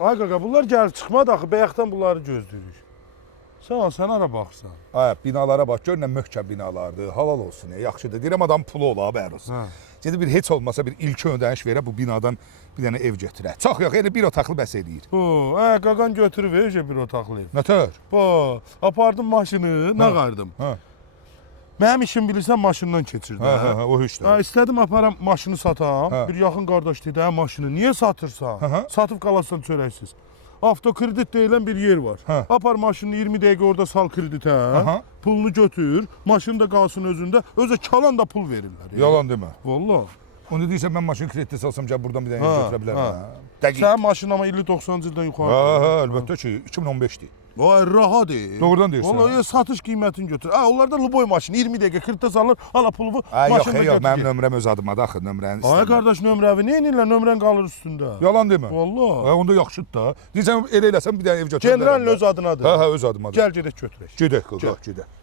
Ay qaqa, bunlar gəlib çıxmadı axı, bayaqdan bunları gözləyirik. Sən hara baxırsan? Ay, binalara bax, gör nə möhkəm binalardır, halal olsun, yaxşıdır. Deyirəm adam pulu ola, bəyər olsun. Gedib bir heç olmasa bir ilk ödəniş verə, bu binadan bir dənə ev götürə. Çox yox, elə bir otaqlı bəs eləyir. Qaqan götürüb bir otaqlı ev. Nətər? Apardım maşını, nağardım. Mənim işim bilirsən maşından keçirdi. O işdir. İstədim aparam maşını satam. Bir yaxın qardaş dedi, maşını niyə satırsan? Satıb qalarsan çörəksiz. Avtokredit deyilən bir yer var. Apar maşını 20 dəqiqə orada sal kreditə, pulunu götür, maşını da qalsın özündə, özə kalan da pul verirlər. Yalan demə. Vallahi. Onu deyirsən, mən maşını kreditə salsam, gəl buradan bir dənə ev götürə bilərəm. Sənin maşın amma 50-90 ildən yuxarı. Əlbəttə ki, 2015-dir. Vay, rahadır. Doğrudan deyirsən. Vallahi satış qiymətini götür. Onlarda Luboy maşını 20 dəqiqə kreditə salır, ala pulu maşında götür. Yox, mənim nömrəm öz adımadır axı, nömrəni istəmirəm. Ay qardaş, nömrəvi nə edirlər? Nömrən qalır üstündə. Yalan demə. Vallahi. Onda yaxşıdır da. Deyirsən, elə eləsən bir dənə ev götürə bilərəm. Generalin öz adınadır. Öz adımadır. Gəl gedək götürək. Gedək, gedək.